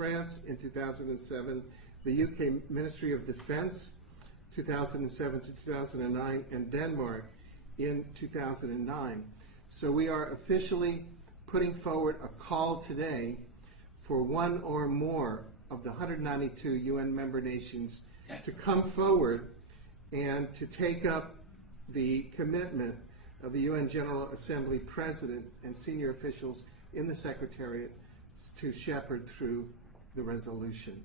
France in 2007, the UK Ministry of Defence 2007 to 2009, and Denmark in 2009. So we are officially putting forward a call today for one or more of the 192 UN member nations to come forward and to take up the commitment of the UN General Assembly President and senior officials in the Secretariat to shepherd through the resolution.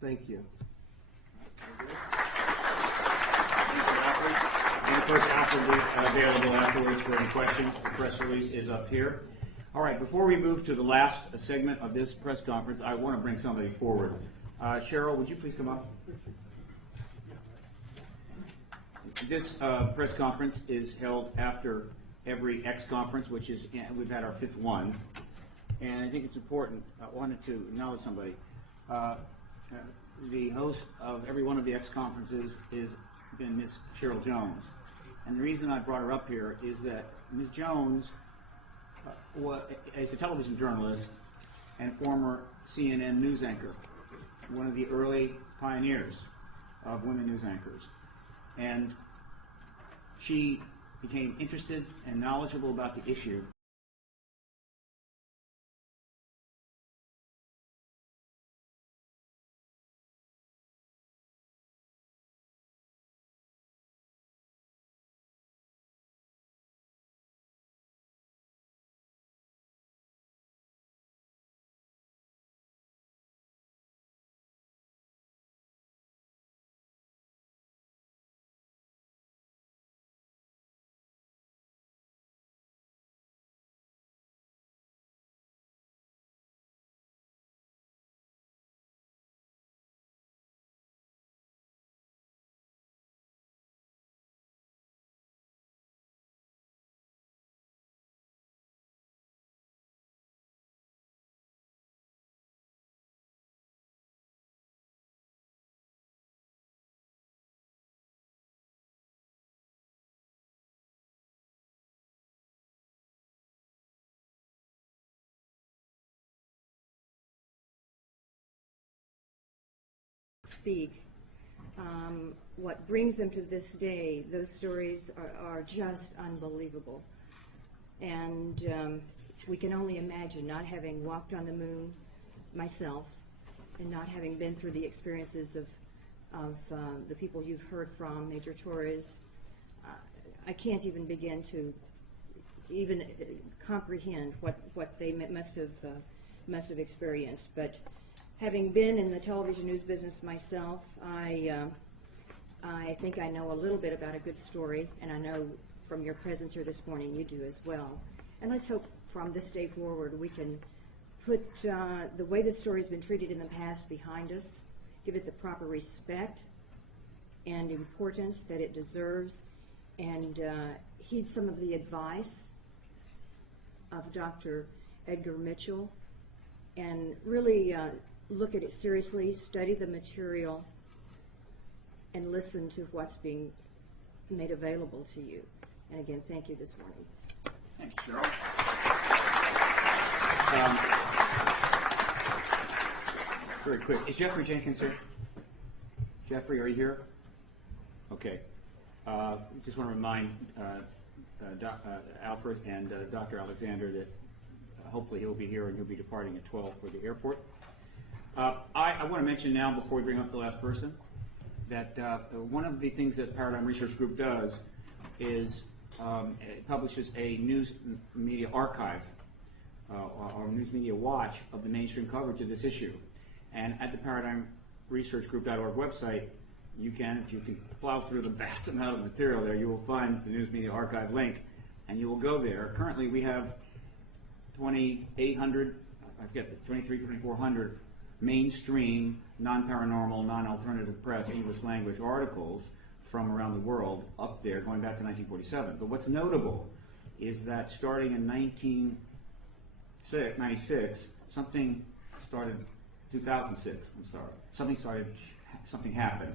Thank you. And of course, available afterwards for any questions. The press release is up here. All right, before we move to the last segment of this press conference, I want to bring somebody forward. Cheryl, would you please come up? This press conference is held after every X conference, which is, we've had our 5th one. And I think it's important. I wanted to acknowledge somebody. The host of every one of the X conferences has been Miss Cheryl Jones. And the reason I brought her up here is that Ms. Jones is a television journalist and former CNN news anchor, one of the early pioneers of women news anchors. And she became interested and knowledgeable about the issue. Speak. What brings them to this day, those stories are just unbelievable. And we can only imagine, not having walked on the moon myself and not having been through the experiences of the people you've heard from, Major Torres. I can't even begin to even comprehend what they must have experienced. But having been in the television news business myself, I think I know a little bit about a good story, and I know from your presence here this morning you do as well. And let's hope from this day forward we can put the way the story's been treated in the past behind us, give it the proper respect and importance that it deserves, and heed some of the advice of Dr. Edgar Mitchell, and really look at it seriously, study the material, and listen to what's being made available to you. And again, thank you this morning. Thank you, Cheryl. Very quick. Is Jeffrey Jenkins here? Jeffrey, are you here? Okay. Just want to remind Alfred and Dr. Alexander that hopefully he'll be here and he'll be departing at 12 for the airport. I want to mention now, before we bring up the last person, that one of the things that Paradigm Research Group does is it publishes a news media archive or news media watch of the mainstream coverage of this issue. And at the ParadigmResearchGroup.org website, you can, if you can plow through the vast amount of material there, you will find the news media archive link, and you will go there. Currently, we have 2,800, I forget, 2,400 mainstream, non-paranormal, non-alternative press, English language articles from around the world up there going back to 1947. But what's notable is that starting in 1996, something started, 2006, I'm sorry, something happened.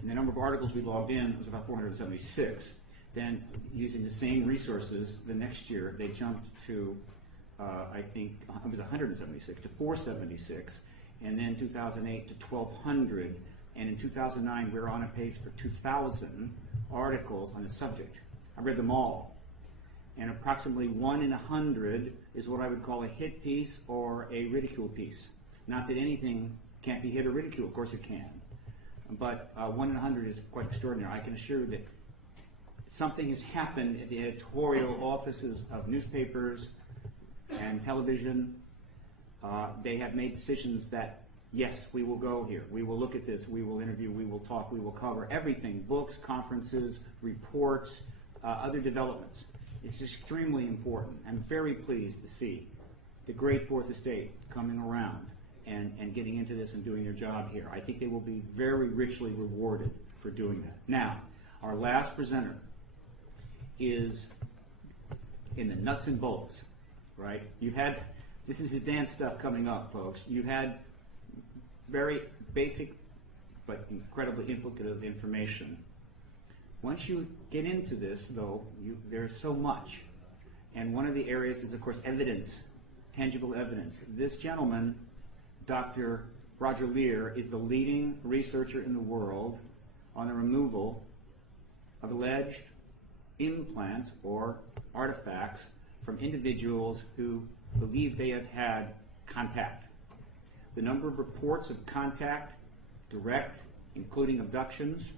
And the number of articles we logged in was about 476. Then, using the same resources, the next year they jumped to, I think, it was 176 to 476. and then 2008 to 1,200, and in 2009 we were on a pace for 2,000 articles on the subject. I read them all, and approximately 1 in 100 is what I would call a hit piece or a ridicule piece. Not that anything can't be hit or ridiculed, of course it can, but 1 in 100 is quite extraordinary. I can assure you that something has happened at the editorial offices of newspapers and television. They have made decisions that, yes, we will go here, we will look at this, we will interview, we will talk, we will cover everything, books, conferences, reports, other developments. It's extremely important. I'm very pleased to see the great Fourth Estate coming around and getting into this and doing their job here. I think they will be very richly rewarded for doing that. Now, our last presenter is in the nuts and bolts, right? You've had, this is advanced stuff coming up, folks. You've had very basic but incredibly implicative information. Once you get into this, though, there's so much. And one of the areas is, of course, evidence, tangible evidence. This gentleman, Dr. Roger Leir, is the leading researcher in the world on the removal of alleged implants or artifacts from individuals who believe they have had contact. The number of reports of contact, direct, including abductions,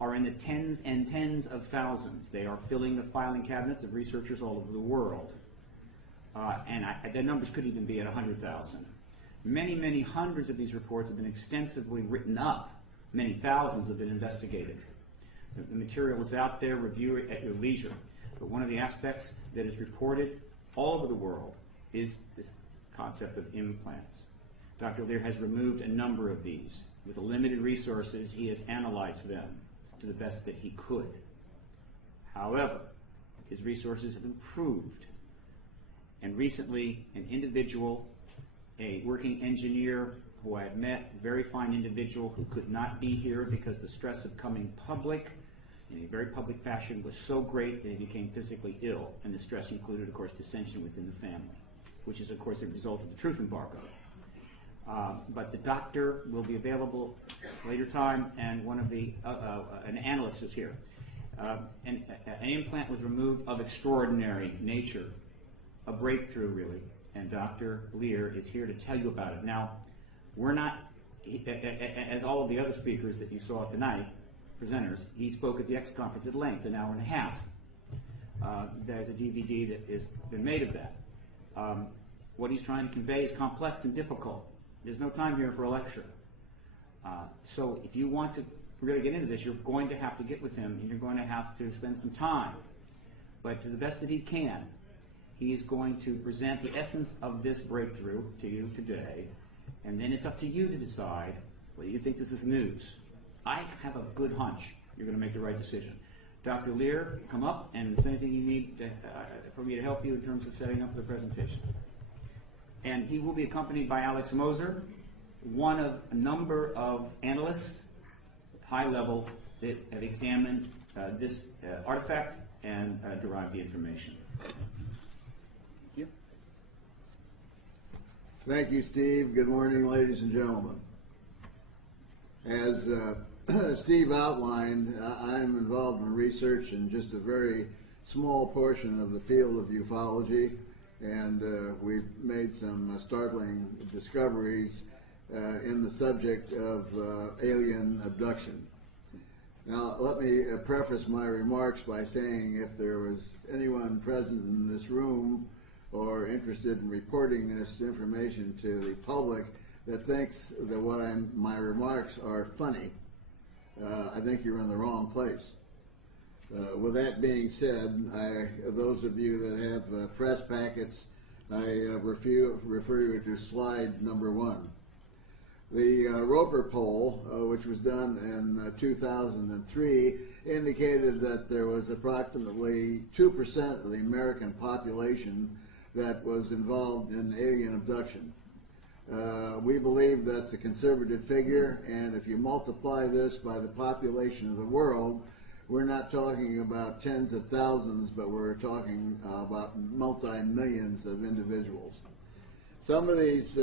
are in the tens and tens of thousands. They are filling the filing cabinets of researchers all over the world. And the numbers could even be at 100,000. Many, many hundreds of these reports have been extensively written up. Many thousands have been investigated. The material is out there. Review it at your leisure. But one of the aspects that is reported all over the world is this concept of implants. Dr. Leir has removed a number of these. With the limited resources, he has analyzed them to the best that he could. However, his resources have improved. And recently, an individual, a working engineer who I have met, a very fine individual who could not be here because the stress of coming public in a very public fashion was so great that he became physically ill. And the stress included, of course, dissension within the family, which is, of course, a result of the truth embargo. But the doctor will be available later time, and one of the an analyst is here. An implant was removed of extraordinary nature, a breakthrough really, and Dr. Leir is here to tell you about it. Now, we're not, as all of the other speakers that you saw tonight, presenters, he spoke at the X conference at length, an hour and a half. There's a DVD that has been made of that. What he's trying to convey is complex and difficult. There's no time here for a lecture. So if you want to really get into this, you're going to have to get with him and you're going to have to spend some time. But to the best that he can, he is going to present the essence of this breakthrough to you today, and then it's up to you to decide whether you think this is news. I have a good hunch you're going to make the right decision. Dr. Leir, come up, and if there's anything you need for me to help you in terms of setting up the presentation. And he will be accompanied by Alex Moser, one of a number of analysts, high level, that have examined this artifact and derived the information. Thank you. Thank you, Steve. Good morning, ladies and gentlemen. As Steve outlined, I'm involved in research in just a very small portion of the field of ufology, and we've made some startling discoveries in the subject of alien abduction. Now, let me preface my remarks by saying if there was anyone present in this room or interested in reporting this information to the public that thinks that my remarks are funny, I think you're in the wrong place. With that being said, those of you that have press packets, I refer you to slide number 1. The Roper poll, which was done in 2003, indicated that there was approximately 2% of the American population that was involved in alien abduction. We believe that's a conservative figure, and if you multiply this by the population of the world, we're not talking about tens of thousands, but we're talking about multi-millions of individuals. Some of these